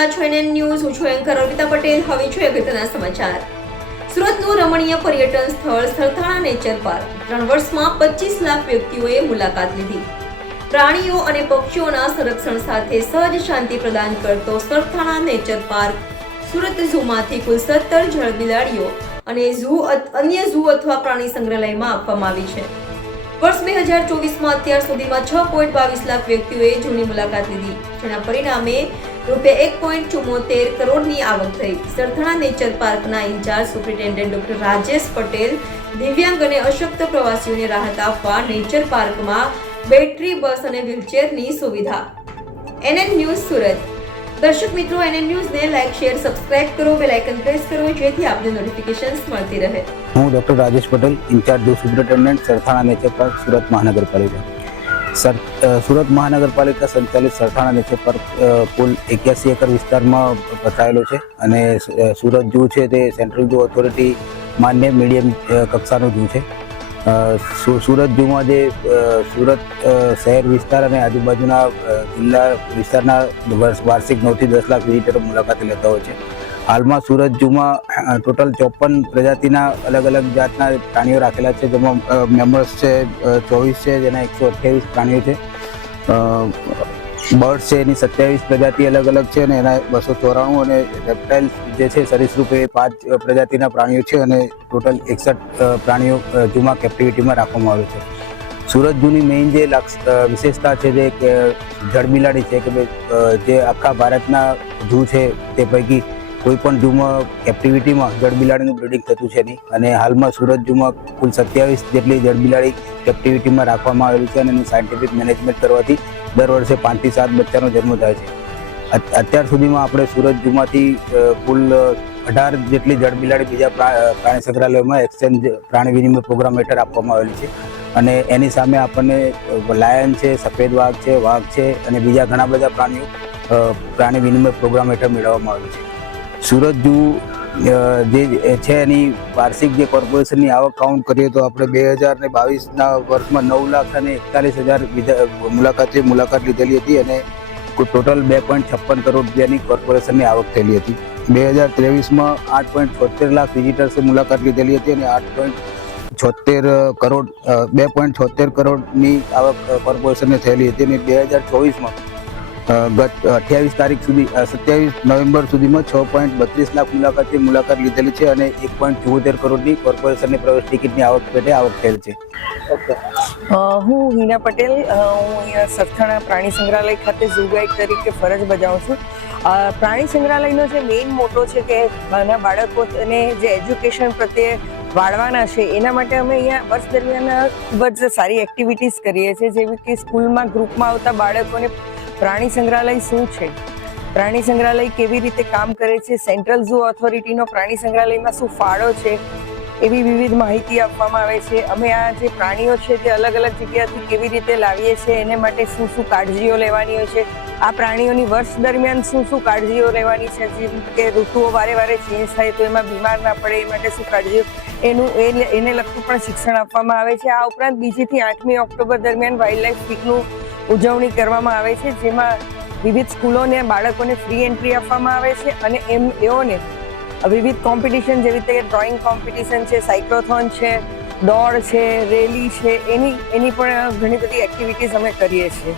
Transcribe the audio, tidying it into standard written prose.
રહ્યા છો NN news. હું છું એન્કર અર્પિતા પટેલ. હવે જોઈએ અગત્યના સમાચાર. સુરતનું રમણીય પર્યટન સ્થળ સરથાણા નેચર પાર્ક 3 વર્ષમાં 25 લાખ વ્યક્તિઓએ મુલાકાત લીધી. પ્રાણીઓ અને પક્ષીઓના સંરક્ષણ સાથે સહજ શાંતિ પ્રદાન કરતો સરથાણા નેચર પાર્ક સુરત ઝૂમાંથી કુલ 17 જળબિલાડીઓ અને અન્ય ઝૂ અથવા પ્રાણી સંગ્રહાલયમાં આપવામાં આવી છે. વર્ષ 2024માં અત્યાર સુધીમાં 6.22 લાખ વ્યક્તિઓએ ઝૂની મુલાકાત લીધી, જેના પરિણામે ₹1.74 કરોડની આવક થઈ. સરથાણા નેચર પાર્કના incharge superintendent doctor Rajesh Patel દિવ્યાંગ અને અશક્ત પ્રવાસીઓને રાહત આપવા નેચર પાર્કમાં બેટરી બસ અને વ્હીલચેરની સુવિધા. NN news Surat. દર્શક મિત્રો, એનએન ન્યૂઝને લાઈક, શેર, સબસ્ક્રાઇબ કરો, બેલ આઇકન પ્રેસ કરો જેથી આપને નોટિફિકેશન્સ મળતી રહે. હું doctor Rajesh Patel, incharge superintendent Sarthana nature park, Surat મહાનગરપાલિકા. સુરત મહાનગરપાલિકા સંચાલિત સરથાણા નેચર પાર્ક કુલ 81 એકર વિસ્તારમાં પથરાયેલો છે અને સુરત ઝૂ છે તે સેન્ટ્રલ ઝૂ ઓથોરિટી માન્ય મીડિયમ કક્ષાનો ઝૂ છે. સુરત ઝૂમાં જે સુરત શહેર વિસ્તાર અને આજુબાજુના જિલ્લા વિસ્તારના વાર્ષિક 9 થી 10 લાખ વિઝિટરો મુલાકાત લેતા હોય છે. હાલમાં સુરત ઝૂમાં ટોટલ 54 પ્રજાતિના અલગ અલગ જાતના પ્રાણીઓ રાખેલા છે, જેમાં મેમલ્સ છે 24 છે, જેના 128 પ્રાણીઓ છે. બર્ડ્સ છે એની 27 પ્રજાતિ અલગ અલગ છે અને એના 294, અને રેપ્ટાઇલ્સ જે છે સરીસૃપ એ 5 પ્રજાતિના પ્રાણીઓ છે અને ટોટલ 61 પ્રાણીઓ ઝૂમાં કેપ્ટિવિટીમાં રાખવામાં આવે છે. સુરત ઝૂની મેઇન જે વિશેષતા છે જે જળબિલાડી છે કે જે આખા ભારતના ઝૂ છે તે પૈકી કોઈ પણ ઝૂમાં કેપ્ટિવિટીમાં જળબિલાડીનું બ્રીડિંગ થતું છે નહીં, અને હાલમાં સુરત ઝૂમાં કુલ 27 જેટલી જળબિલાડી કેપ્ટિવિટીમાં રાખવામાં આવેલી છે અને એનું સાયન્ટિફિક મેનેજમેન્ટ કરવાથી દર વર્ષે 5 થી 7 બચ્ચાનો જન્મ થાય છે. અત્યાર સુધીમાં આપણે સુરત ઝૂમાંથી કુલ 18 જેટલી જળબિલાડી બીજા પ્રાણી સંગ્રહાલયોમાં એક્સચેન્જ પ્રાણી વિનિમય પ્રોગ્રામ હેઠળ આપવામાં આવેલી છે, અને એની સામે આપણને લાયન છે, સફેદ વાઘ છે અને બીજા ઘણા બધા પ્રાણીઓ પ્રાણી વિનિમય પ્રોગ્રામ હેઠળ મેળવવામાં આવેલી છે. સુરત ઝૂ જે છે એની વાર્ષિક જે કોર્પોરેશનની આવક કાઉન્ટ કરીએ તો આપણે 2022ના વર્ષમાં 9,41,000 મુલાકાત લીધેલી હતી અને ટોટલ 2.56 કરોડ રૂપિયાની કોર્પોરેશનની આવક થયેલી હતી. 2023માં 8.76 લાખ વિઝિટર્સે મુલાકાત લીધેલી હતી અને 2.76 કરોડની આવક કોર્પોરેશનને થયેલી હતી. અને 2024માં ગત 27 નવેમ્બર સુધીમાં 6.32 લાખ મુલાકાત લીધેલી છે અને 1.74 કરોડની કોર્પોરેશનની પ્રવેશ ટિકિટની આવક પેટે આવક થયેલ છે. હું હિના પટેલ, હું અહીંયા સરથાણા પ્રાણી સંગ્રહાલય ખાતે ઝૂ ગાઈડ તરીકે ફરજ બજાવું છું. પ્રાણી સંગ્રહાલયનો જે મેઇન મોટો છે કે નાના બાળકોને જે એજ્યુકેશન પ્રત્યે વાળવાના છે, એના માટે અમે અહીંયા વર્ષ દરમિયાન ખૂબ જ સારી એક્ટિવિટીઝ કરીએ છીએ, જેવી કે સ્કૂલમાં ગ્રુપમાં આવતા બાળકોને પ્રાણી સંગ્રહાલય શું છે, પ્રાણી સંગ્રહાલય કેવી રીતે કામ કરે છે, સેન્ટ્રલ ઝૂ ઓથોરિટીનો પ્રાણી સંગ્રહાલયમાં શું ફાળો છે, એવી વિવિધ માહિતી આપવામાં આવે છે. અમે આ જે પ્રાણીઓ છે તે અલગ અલગ જગ્યાથી કેવી રીતે લાવીએ છીએ, એને માટે શું શું કાળજીઓ લેવાની હોય છે, આ પ્રાણીઓની વર્ષ દરમિયાન શું શું કાળજીઓ લેવાની છે, જેમ કે ઋતુઓ વારે વારે ચેન્જ થાય તો એમાં બીમાર ના પડે એ માટે શું કાળજીઓ, એને લગતું પણ શિક્ષણ આપવામાં આવે છે. આ ઉપરાંત 2 થી 8મી ઓક્ટોબર દરમિયાન વાઇલ્ડ લાઇફ વીકનું ઉજવણી કરવામાં આવે છે, જેમાં વિવિધ સ્કૂલોને બાળકોને ફ્રી એન્ટ્રી આપવામાં આવે છે અને એઓને વિવિધ કોમ્પિટિશન જેવી રીતે ડ્રોઈંગ કોમ્પિટિશન છે, સાયક્લોથોન છે, દોડ છે, રેલી છે, એની પણ ઘણી બધી એક્ટિવિટીઝ અમે કરીએ છીએ.